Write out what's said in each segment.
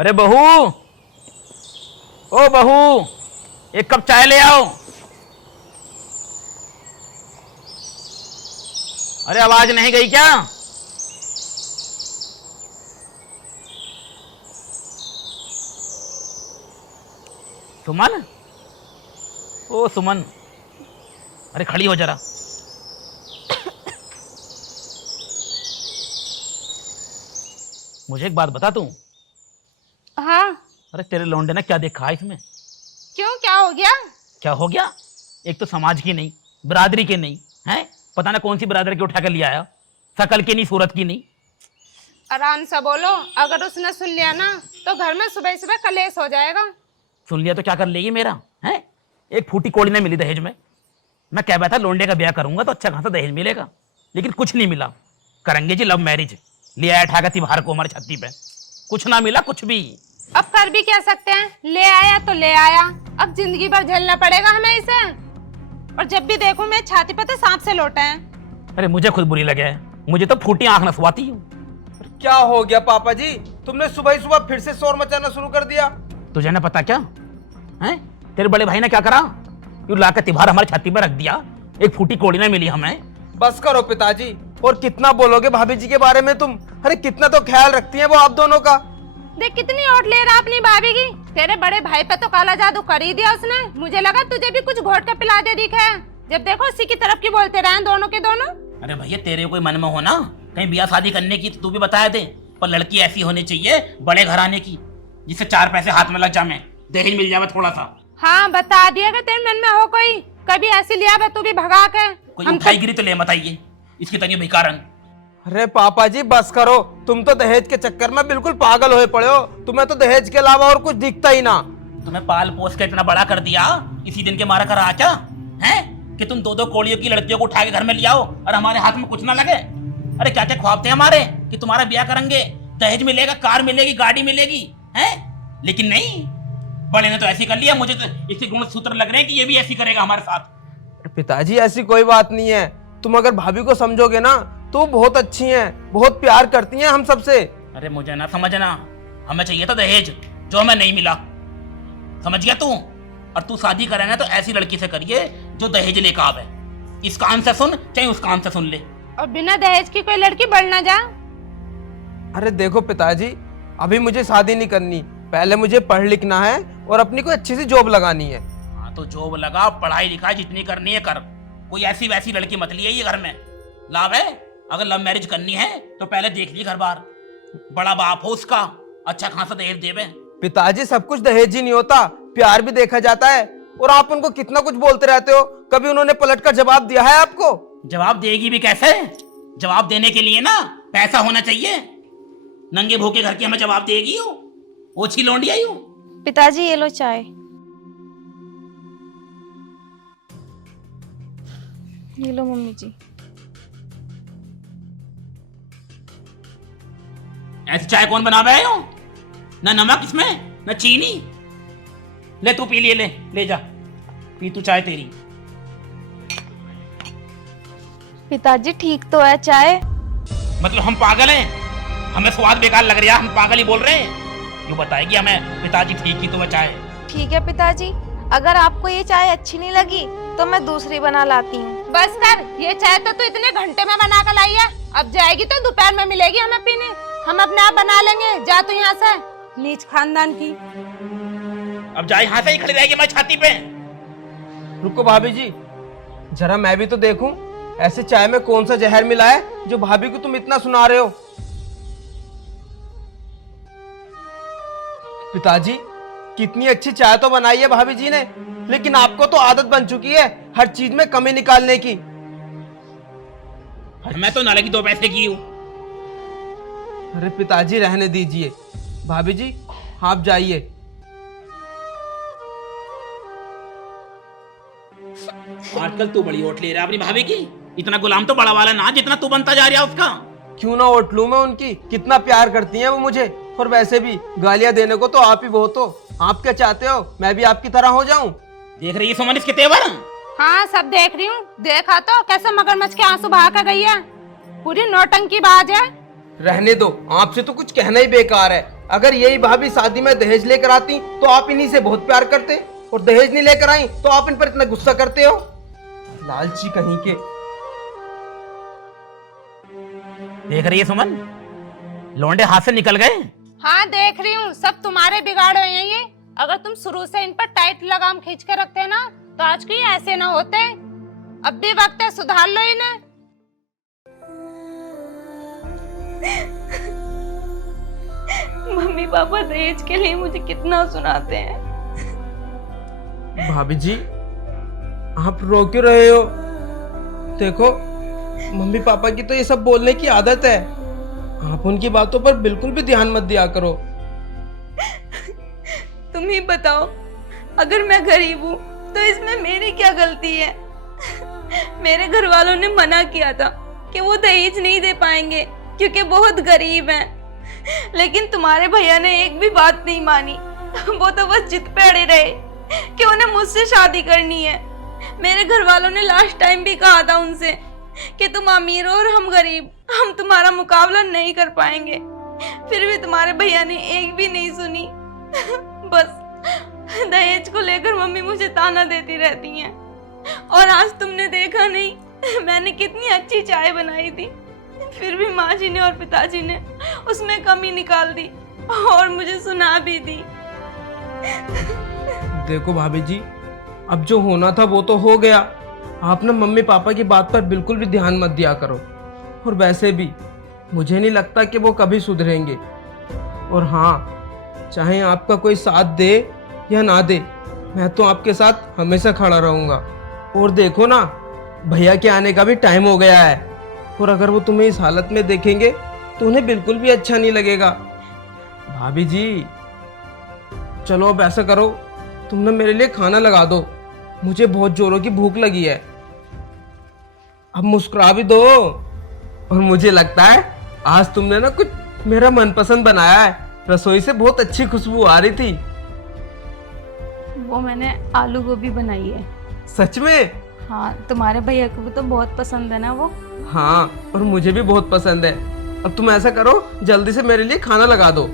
अरे बहू, ओ बहू, एक कप चाय ले आओ। अरे आवाज नहीं गई क्या? सुमन, ओ सुमन, अरे खड़ी हो जरा। मुझे एक बात बता तू। हाँ। अरे तेरे लौंडे ने क्या देखा है इसमें? क्यों, क्या हो गया? क्या हो गया? एक तो समाज की नहीं, बिरादरी के नहीं है, पता ना कौन सी बिरादरी के उठा कर लिया आया, शकल की नहीं, सूरत की नहीं। आराम से बोलो, अगर उसने सुन लिया ना तो घर में सुबह सुबह कलेश हो जाएगा। सुन लिया तो क्या कर लेगी मेरा? है एक फूटी कोड़ी नहीं मिली दहेज में। मैं कह बैठा लोंडे का ब्याह करूंगा तो अच्छा खासा दहेज मिलेगा, लेकिन कुछ नहीं मिला। करेंगे जी लव मैरिज, ले आया ठाका तिवार को हमारी छाती पे, कुछ ना मिला कुछ भी। अब कर भी क्या सकते हैं, ले आया तो ले आया, अब जिंदगी भर झेलना पड़ेगा हमें इसे। और जब भी देखूं मैं छाती पे तो सांप से लौटे हैं। अरे मुझे खुद बुरी लगे है, मुझे तो फूटी आंख नसवाती हूँ। क्या हो गया पापा जी, तुमने सुबह ही सुबह फिर से शोर मचाना शुरू कर दिया। तुझे ना पता क्या है? तेरे बड़े भाई ने क्या करा? यूं लाकर तिवार हमारी छाती पे रख दिया, एक फूटी कोड़ी ना मिली हमें। बस करो पिताजी, और कितना बोलोगे भाभी जी के बारे में तुम? अरे कितना तो ख्याल रखती हैं वो आप दोनों का। देख कितनी ओट ले रहा अपनी भाभी की। तेरे बड़े भाई पे तो काला जादू कर ही दिया उसने, मुझे लगा तुझे भी कुछ घोट कर पिला दे दिखा है। जब देखो उसी की तरफ की बोलते रहे दोनों के दोनों। अरे भैया तेरे कोई मन में हो ना कहीं ब्याह शादी करने की तो तू भी बताया दे, पर लड़की ऐसी होनी चाहिए बड़े घराने की, जिससे चार पैसे हाथ में लग जाए, दहेज मिल जाए थोड़ा सा। हाँ बता दिया कि तेरे मन में हो कोई, कभी ऐसी लिया है तू भी भगा के। कोई उठाई गिरी तो ले बताइए इसकी तनी बेकारन। अरे पापा जी बस करो, तुम तो दहेज के चक्कर में बिल्कुल पागल हुए पड़े हो। तुम्हें तो दहेज के अलावा और कुछ दिखता ही ना। तुम्हें पाल पोस के इतना बड़ा कर दिया, इसी दिन के मारा कर आ क्या है कि तुम दो दो कोड़ियों की लड़कियों को उठा के घर में ले आओ और हमारे हाथ में कुछ ना लगे। अरे क्या क्या ख्वाब थे हमारे कि तुम्हारा ब्याह करेंगे, दहेज मिलेगा, कार मिलेगी, गाड़ी मिलेगी, है? लेकिन नहीं, बड़े ने तो ऐसी कर लिया। मुझे तो इसके गुण सूत्र लग रहे हैं कि ये भी ऐसी करेगा हमारे साथ। पिताजी ऐसी कोई बात नहीं है, तुम अगर भाभी को समझोगे ना तो बहुत अच्छी हैं, बहुत प्यार करती हैं हम सबसे। अरे मुझे ना समझना, हमें चाहिए था दहेज जो हमें नहीं मिला, समझ गया तू? और तू शादी करेगा तो ऐसी लड़की से करिए जो दहेज लेकर आवे। इस कान से सुन चाहे उस कान से सुन ले। और बिना दहेज की कोई लड़की बढ़ ना जा। अरे देखो पिताजी, अभी मुझे शादी नहीं करनी, पहले मुझे पढ़ लिखना है और अपनी कोई अच्छी सी जॉब लगानी है। हाँ तो जॉब लगा, पढ़ाई लिखाई जितनी करनी है कर, कोई ऐसी वैसी लड़की मत लिए ये घर में। लाभ है अगर लव मैरिज करनी है तो पहले देख ली घर बार, बड़ा बाप हो उसका, अच्छा खासा दहेज देवे। पिताजी सब कुछ दहेज ही नहीं होता, प्यार भी देखा जाता है। और आप उनको कितना कुछ बोलते रहते हो, कभी उन्होंने पलट कर जवाब दिया है आपको? जवाब देगी भी कैसे? जवाब देने के लिए ना पैसा होना चाहिए। नंगे भूखे घर की हमें जवाब देगी हो? ओछी लौंडी आई हो? पिताजी ये लो चाय। ये लो मम्मी जी। ऐसी चाय कौन बनावे आए हो? ना नमक इसमें ना चीनी। ले तू पी लिए, ले जा पी तू चाय तेरी। पिताजी ठीक तो है चाय। मतलब हम पागल हैं? हमें स्वाद बेकार लग रहा है, हम पागल ही बोल रहे हैं? क्यों बताएगी हमें पिताजी ठीक की तो चाय? ठीक है पिताजी, अगर आपको ये चाय अच्छी नहीं लगी तो मैं दूसरी बना लाती हूँ। बस कर, ये चाय तो तू इतने घंटे में बना कर लाई है, अब जाएगी तो दोपहर में मिलेगी हमें पीने। हम अपने आप बना लेंगे, जा तू यहाँ से, नीच खानदान की। अब जा यहाँ से ही खड़ी रहेगी मेरी छाती पे। रुको भाभी जी, जरा मैं भी तो देखूं ऐसे चाय में कौन सा जहर मिला है जो भाभी को तुम इतना सुना रहे हो। पिताजी कितनी अच्छी चाय तो बनाई है भाभी जी ने, लेकिन आपको तो आदत बन चुकी है हर चीज में कमी निकालने की। मैं तो ना लगी 2 पैसे की हूँ। अरे पिताजी रहने दीजिए, भाभी जी आप जाइए। आजकल तू बड़ी ओट ले रहा है अपनी भाभी की, इतना गुलाम तो बड़ा वाला ना जितना तू बनता जा रहा है उसका। क्यों ना ओट लूं मैं उनकी, कितना प्यार करती हैं वो मुझे। और वैसे भी गालियां देने को तो आप ही बहुत हो, आप क्या चाहते हो मैं भी आपकी तरह हो जाऊं? देख रही है सुमन इसके तेवर? हाँ सब देख रही हूँ, देखा तो कैसे मगरमच्छ के आंसू बहा कर गई है, पूरी नौटंकी बाज है। रहने दो, आपसे तो कुछ कहना ही बेकार है। अगर यही भाभी शादी में दहेज लेकर आती तो आप इन्हीं से बहुत प्यार करते, और दहेज नहीं लेकर आई तो आप इन पर इतना गुस्सा करते हो। लालची कहीं के। देख रही है सुमन, लौंडे हाथ से निकल गए। हाँ देख रही हूँ, सब तुम्हारे बिगाड़े हैं ये। अगर तुम शुरू से इन पर टाइट लगाम खींच के रखते ना तो आज की ऐसे ना होते। अब भी वक्त है, सुधार लो इन्हें। मम्मी पापा दहेज के लिए मुझे कितना सुनाते हैं। भाभी जी आप रो क्यों रहे हो? देखो मम्मी पापा की तो ये सब बोलने की आदत है, आप उनकी बातों पर बिल्कुल भी ध्यान मत दिया करो। तुम ही बताओ, अगर मैं गरीब हूँ तो इसमें मेरी क्या गलती है? मेरे घर वालों ने मना किया था कि वो दहेज नहीं दे पाएंगे क्योंकि बहुत गरीब हैं, लेकिन तुम्हारे भैया ने एक भी बात नहीं मानी। वो तो बस जिद पे अड़े रहे कि उन्हें मुझसे शादी करनी है। मेरे घर वालों ने लास्ट टाइम भी कहा था उनसे कि तुम अमीर हो और हम गरीब, हम तुम्हारा मुकाबला नहीं कर पाएंगे। फिर भी तुम्हारे भैया ने एक भी नहीं सुनी। बस दहेज को लेकर मम्मी मुझे ताना देती रहती हैं। और आज तुमने देखा नहीं मैंने कितनी अच्छी चाय बनाई थी, फिर भी माँ जी ने और पिताजी ने उसमें कमी निकाल दी और मुझे सुना भी दी। देखो भाभी जी, अब जो होना था वो तो हो गया। आप ना मम्मी पापा की बात पर बिल्कुल भी ध्यान मत दिया करो, और वैसे भी मुझे नहीं लगता कि वो कभी सुधरेंगे। और हाँ, चाहे आपका कोई साथ दे या ना दे, मैं तो आपके साथ हमेशा खड़ा रहूँगा। और देखो ना, भैया के आने का भी टाइम हो गया है, और अगर वो तुम्हें इस हालत में देखेंगे तो उन्हें बिल्कुल भी अच्छा नहीं लगेगा। भाभी जी चलो अब ऐसा करो, तुम ना मेरे लिए खाना लगा दो, मुझे बहुत जोरों की भूख लगी है। अब मुस्कुरा भी दो। और मुझे लगता है आज तुमने ना कुछ मेरा मनपसंद बनाया है, रसोई से बहुत अच्छी खुशबू आ रही थी। वो मैंने आलू गोभी बनाई है। सच में? हाँ, तुम्हारे भैया को भी तो बहुत पसंद है ना वो। हाँ, और मुझे भी बहुत पसंद है। अब तुम ऐसा करो, जल्दी से मेरे लिए खाना लगा दो।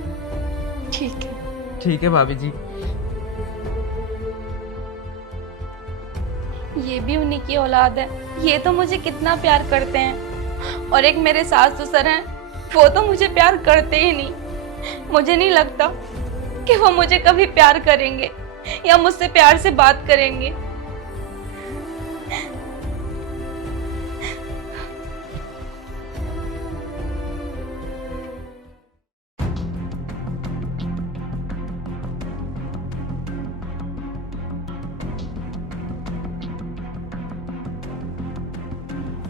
ठीक है। ठीक है भाभी जी। ये भी उन्हीं की औलाद है, ये तो मुझे कितना प्यार करते हैं। और एक मेरे सास ससुर हैं, वो तो मुझे प्यार करते ही नहीं। मुझे नहीं लगता कि वो मुझे कभी प्यार करेंगे या मुझसे प्यार से बात करेंगे।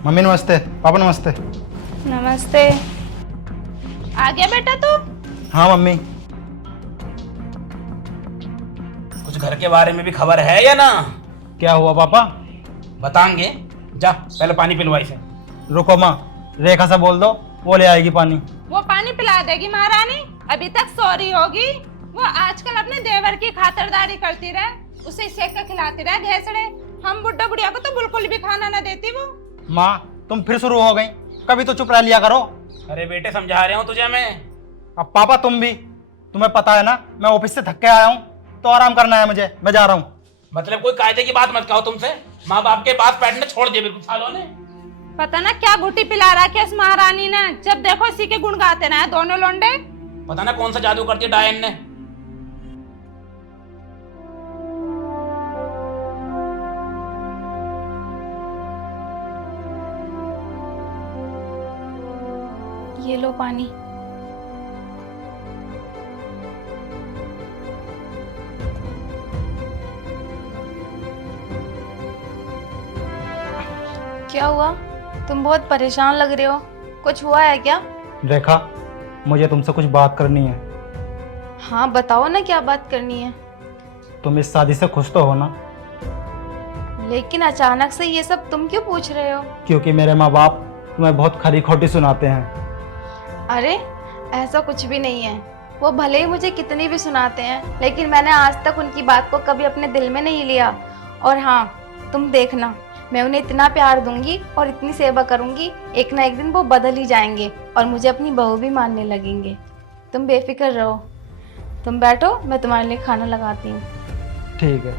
मम्मी नमस्ते, पापा नमस्ते। नमस्ते। आ गया बेटा तू? हाँ मम्मी। कुछ घर के बारे में भी खबर है या ना? क्या हुआ पापा? बताएंगे, जा पहले पानी पिलवा इसे। रुको माँ, रेखा से बोल दो, वो ले आएगी पानी। वो पानी पिला देगी महारानी, अभी तक सॉरी होगी। वो आजकल अपने देवर की खातिरदारी करती रहे, उसे सेक कर खिलाती रहे घेसड़े। हम बुड्ढा बुढ़िया को तो बिल्कुल भी खाना ना देती वो। माँ तुम फिर शुरू हो गई, कभी तो चुप रह लिया करो। अरे बेटे समझा रहा हूँ तुझे मैं। अब पापा तुम भी, तुम्हें पता है ना मैं ऑफिस से थक के आया हूँ, तो आराम करना है मुझे, मैं जा रहा हूँ। मतलब कोई कायदे की बात मत कहो तुमसे, माँ बाप के पास बैठने छोड़ दिया बिल्कुल सालों ने। पता ना क्या घुटी पिला रखी है इस महारानी ने, जब देखो इसी के गुण गाते ना दोनों लोंडे। पता ना कौन सा जादू करती है डायन ने। ये लो पानी। क्या हुआ? तुम बहुत परेशान लग रहे हो, कुछ हुआ है क्या? रेखा, मुझे तुमसे कुछ बात करनी है। हाँ बताओ ना, क्या बात करनी है? तुम इस शादी से खुश तो हो ना? लेकिन अचानक से ये सब तुम क्यों पूछ रहे हो? क्योंकि मेरे माँ बाप तुम्हें बहुत खरी खोटी सुनाते हैं। अरे ऐसा कुछ भी नहीं है, वो भले ही मुझे कितनी भी सुनाते हैं, लेकिन मैंने आज तक उनकी बात को कभी अपने दिल में नहीं लिया। और हाँ, तुम देखना, मैं उन्हें इतना प्यार दूंगी और इतनी सेवा करूंगी, एक ना एक दिन वो बदल ही जाएंगे और मुझे अपनी बहू भी मानने लगेंगे। तुम बेफिक्र रहो, तुम बैठो, मैं तुम्हारे लिए खाना लगाती हूँ। ठीक है।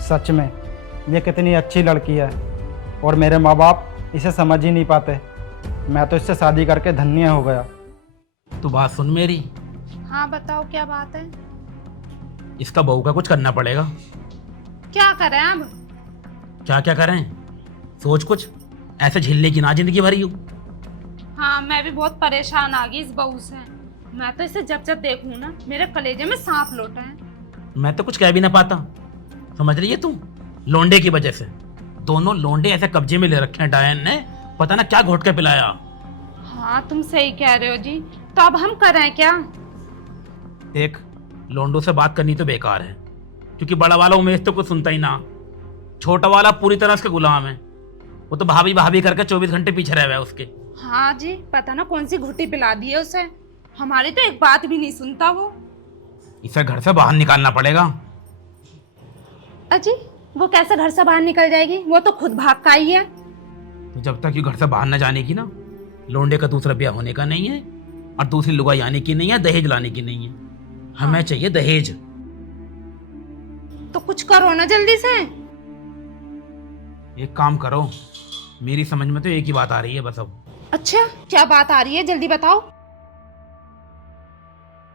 सच में ये कितनी अच्छी लड़की है और मेरे माँ बाप इसे समझ ही नहीं पाते। मैं तो इससे शादी करके धन्य हो गया। तू बात सुन मेरी, हाँ बताओ क्या बात है। इसका बहू का कुछ करना पड़ेगा। क्या करें अब? क्या क्या करें, सोच कुछ, ऐसे झेलने की ना जिंदगी भरी हो। हाँ मैं भी बहुत परेशान आ गई इस बहू से। मैं तो इसे जब जब देखूं ना मेरे कलेजे में सांप लौटा है। मैं तो कुछ कह भी ना पाता, समझ रही है तू, लोंडे की वजह से। दोनों लोंडे ऐसे कब्जे में ले रखे हैं डायन ने, पता ना क्या घोट के पिलाया। हाँ तुम सही कह रहे हो जी, तो अब हम करें क्या? देख, लोंडो से बात करनी तो बेकार है, क्योंकि बड़ा वाला उमेश तो कुछ सुनता ही ना, छोटा वाला पूरी तरह उसके गुलाम है। वो तो भाभी भाभी करके 24 घंटे पीछे रह हुआ है उसके। हाँ जी, पता ना कौन सी घुट्टी पिला दी है उसे, हमारी तो एक बात भी नहीं सुनता वो। इसे घर से बाहर निकालना पड़ेगा। अजी वो कैसे घर से बाहर निकल जाएगी, वो तो खुद भाग का ही है। तो जब तक ये घर से बाहर न जाने की ना, लोंडे का दूसरा ब्याह होने का नहीं है, और दूसरी लुगाई आने की नहीं है, दहेज लाने की नहीं है। हमें चाहिए दहेज। तो कुछ करो ना जल्दी से। एक काम करो, मेरी समझ में तो एक ही बात आ रही है बस अब। अच्छा क्या बात आ रही है, जल्दी बताओ।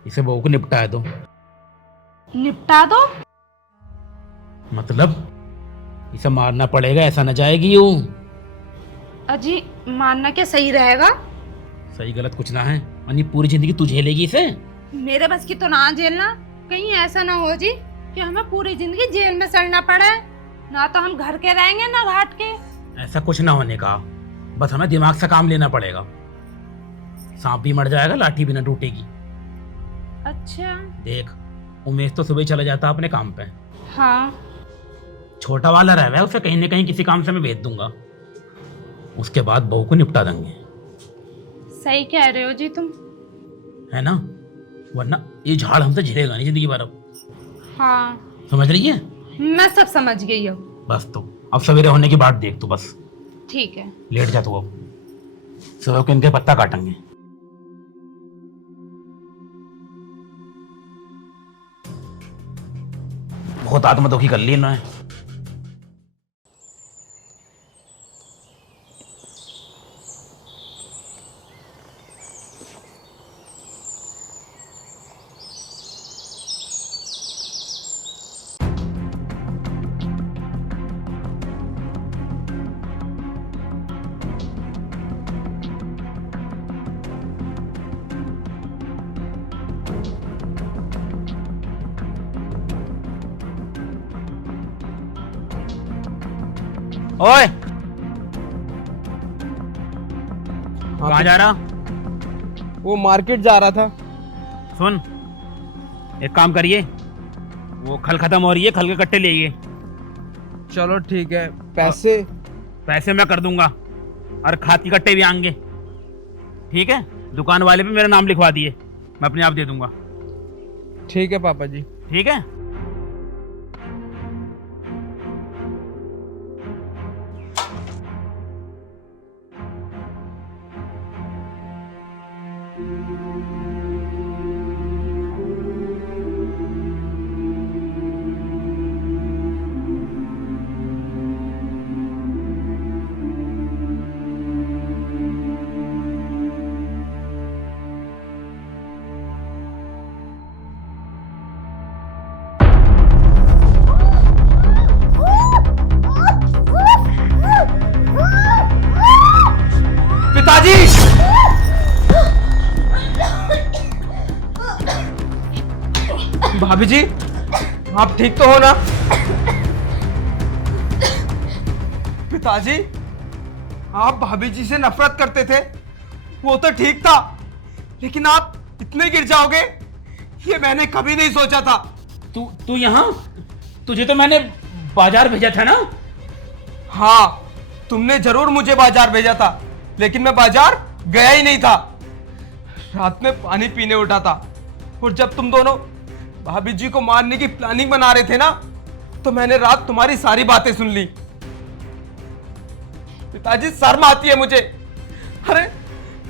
इसे बहू को निपटा दो। निपटा दो? मतलब इसे मारना पड़ेगा, ऐसा न जाएगी यूं। अजी मानना क्या सही रहेगा? सही गलत कुछ ना है, यानी पूरी जिंदगी तू झेलेगी इसे। मेरे बस की तो ना झेलना, कहीं ऐसा ना हो जी कि हमें पूरी जिंदगी जेल में सड़ना पड़े। ना तो हम घर के रहेंगे ना घाट के। ऐसा कुछ ना होने का, बस हमें दिमाग से काम लेना पड़ेगा। सांप भी मर जाएगा, लाठी भी ना टूटेगी। अच्छा। देख, उमेश तो सुबह चला जाता अपने काम पे। हाँ। छोटा वाला रह गया, उसे कहीं ना कहीं किसी काम से मैं भेज दूंगा। उसके बाद बहू को निपटा देंगे। सही कह रहे हो जी तुम। है ना, वरना ये झाड़ हमसे झेलेगा नहीं जिंदगी भर अब। हाँ समझ रही है? मैं सब समझ गई हूँ। बस तो अब सवेरे होने की बात देख तू, बस ठीक है। लेट जा तू अब, सुबह को इनके पत्ता काटेंगे। बहुत आत्मदुखी कर ली इन्होंने। ओए, कहाँ जा रहा? वो मार्केट जा रहा था। सुन, एक काम करिए, वो खल खत्म हो रही है, खल के कट्टे ले आइए। चलो ठीक है। पैसे? पैसे मैं कर दूंगा, और खाद की कट्टे भी आएंगे। ठीक है, दुकान वाले पे मेरा नाम लिखवा दिए, मैं अपने आप दे दूंगा। ठीक है पापा जी। ठीक है। पिताजी! भाभी जी, आप ठीक तो हो ना? पिताजी, आप भाभी जी से नफरत करते थे, वो तो ठीक था, लेकिन आप इतने गिर जाओगे ये मैंने कभी नहीं सोचा था। तू यहाँ? तुझे तो मैंने बाजार भेजा था ना? हाँ, तुमने जरूर मुझे बाजार भेजा था, लेकिन मैं बाजार गया ही नहीं था। रात में पानी पीने उठा था, और जब तुम दोनों भाभी जी को मारने की प्लानिंग बना रहे थे ना, तो मैंने रात तुम्हारी सारी बातें सुन ली। पिताजी, शर्म आती है मुझे। अरे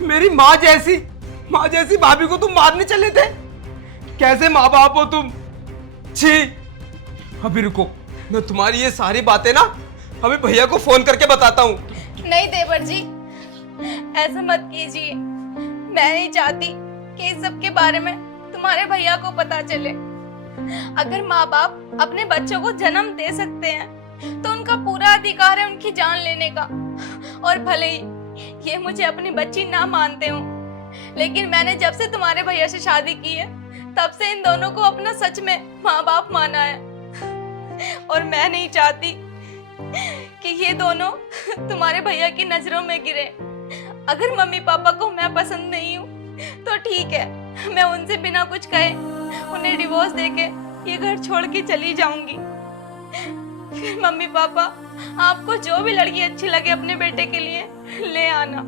मेरी माँ जैसी माँ जैसी भाभी को तुम मारने चले थे? कैसे माँ बाप हो तुम? छी। अभी रुको, मैं तुम्हारी ये सारी बातें ना अभी भैया को फोन करके बताता हूँ। नहीं देवर जी, ऐसा मत कीजिए। मैं नहीं चाहती कि इस सब के बारे में तुम्हारे भैया को पता चले। अगर माँ बाप अपने बच्चों को जन्म दे सकते हैं तो उनका पूरा अधिकार है उनकी जान लेने का। और भले ही ये मुझे अपनी बच्ची ना मानते हो, लेकिन मैंने जब से तुम्हारे भैया से शादी की है तब से इन दोनों को अपना सच में माँ बाप माना है। और मैं नहीं चाहती कि ये दोनों तुम्हारे भैया की नजरों में गिरे। अगर मम्मी पापा को मैं पसंद नहीं हूँ तो ठीक है, मैं उनसे बिना कुछ कहे उन्हें डिवोर्स देके ये घर छोड़ के चली जाऊंगी। फिर मम्मी पापा आपको जो भी लड़की अच्छी लगे अपने बेटे के लिए ले आना,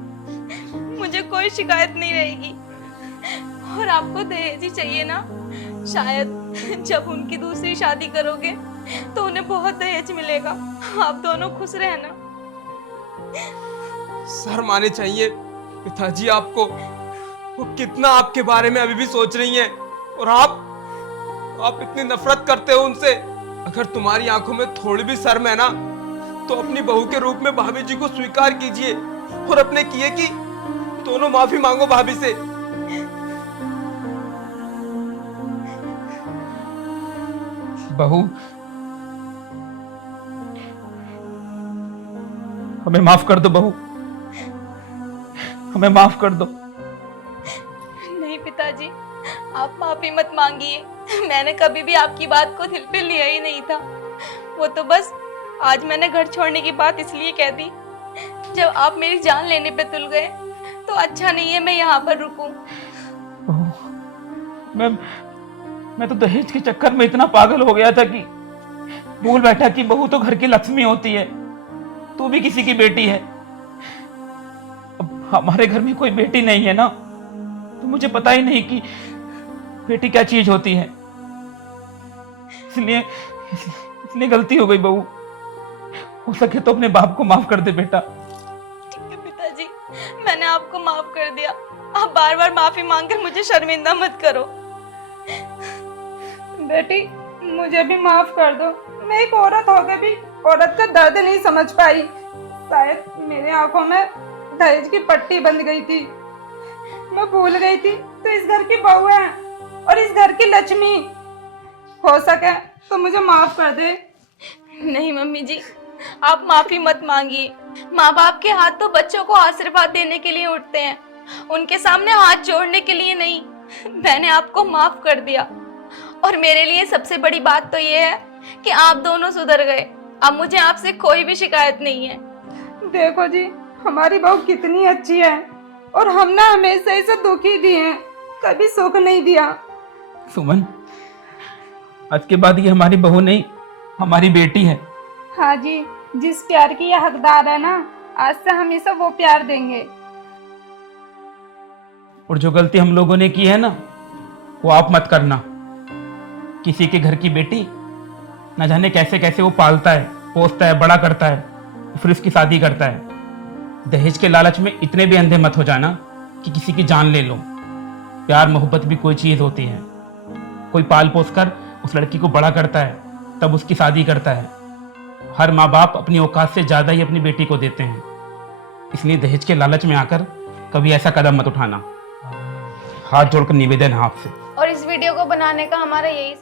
मुझे कोई शिकायत नहीं रहेगी। और आपको दहेज ही चाहिए ना, शायद जब उनकी दूसरी शादी करोगे तो उन्हें बहुत दहेज मिलेगा। आप दोनों खुश रहना। शर्म आने चाहिए पिताजी आपको। वो कितना आपके बारे में अभी भी सोच रही हैं, और आप इतनी नफरत करते हो उनसे। अगर तुम्हारी आंखों में थोड़ी भी शर्म है ना तो अपनी बहू के रूप में भाभी जी को स्वीकार कीजिए और अपने किए की दोनों माफी मांगो भाभी से। बहू, हमें माफ कर दो बहू, हमें माफ कर दो। नहीं पिताजी, आप माफी मत मांगिए। मैंने कभी भी आपकी बात को दिल पे लिया ही नहीं था। वो तो बस आज मैंने घर छोड़ने की बात इसलिए कह दी, जब आप मेरी जान लेने पे तुल गए तो अच्छा नहीं है मैं यहाँ पर रुकूं। मैं तो दहेज के चक्कर में इतना पागल हो गया था कि भूल बैठा कि बहू तो घर की लक्ष्मी होती है, तू भी किसी की बेटी है। अब हमारे घर में कोई बेटी नहीं है ना, तो मुझे पता ही नहीं कि बेटी क्या चीज होती है। इसलिए गलती हो गई बहू। हो सके तो अपने बाप को माफ कर दे बेटा। ठीक है पिताजी, मैंने आपको माफ कर दिया। आप बार बार माफी मांगकर मुझे शर्मिंदा मत करो। बेटी मुझे भी माफ कर दो। मैं एक औरत होकर भी औरत का दर्द नहीं समझ पाई। शायद मेरे आंखों में दहेज की पट्टी बंध गई थी। मैं भूल गई थी तो इस घर की बहू है और इस घर की लक्ष्मी। हो सके तो मुझे माफ कर दे। नहीं मम्मी जी, आप माफी मत मांगिए। माँ बाप के हाथ तो बच्चों को आशीर्वाद देने के लिए उठते हैं, उनके सामने हाथ जोड़ने के लिए नहीं। मैंने आपको माफ कर दिया और मेरे लिए सबसे बड़ी बात तो ये है कि आप दोनों सुधर गए। अब मुझे आपसे कोई भी शिकायत नहीं है। देखो जी, हमारी बहू कितनी अच्छी है और हम ना हमेशा इसे दुख ही दिए हैं, कभी सुख नहीं दिया। सुमन, आज के बाद ये हमारी बहू नहीं, हमारी बेटी है। हाँ जी, जिस प्यार की ये हकदार है ना, आज से हम इसे वो प्यार देंगे। और जो गलती हम लोगों ने की है ना, वो आप मत करना। किसी के घर की बेटी न जाने कैसे कैसे वो पालता है, पोसता है, बड़ा करता है, फिर उसकी शादी करता है। दहेज के लालच में इतने भी अंधे मत हो जाना कि किसी की जान ले लो। प्यार मोहब्बत भी कोई चीज़ होती है। कोई पाल पोस कर उस लड़की को बड़ा करता है, तब उसकी शादी करता है। हर माँ बाप अपनी औकात से ज़्यादा ही अपनी बेटी को देते हैं। इसलिए दहेज के लालच में आकर कभी ऐसा कदम मत उठाना। हाथ जोड़कर निवेदन है आपसे। और इस वीडियो को बनाने का हमारा यही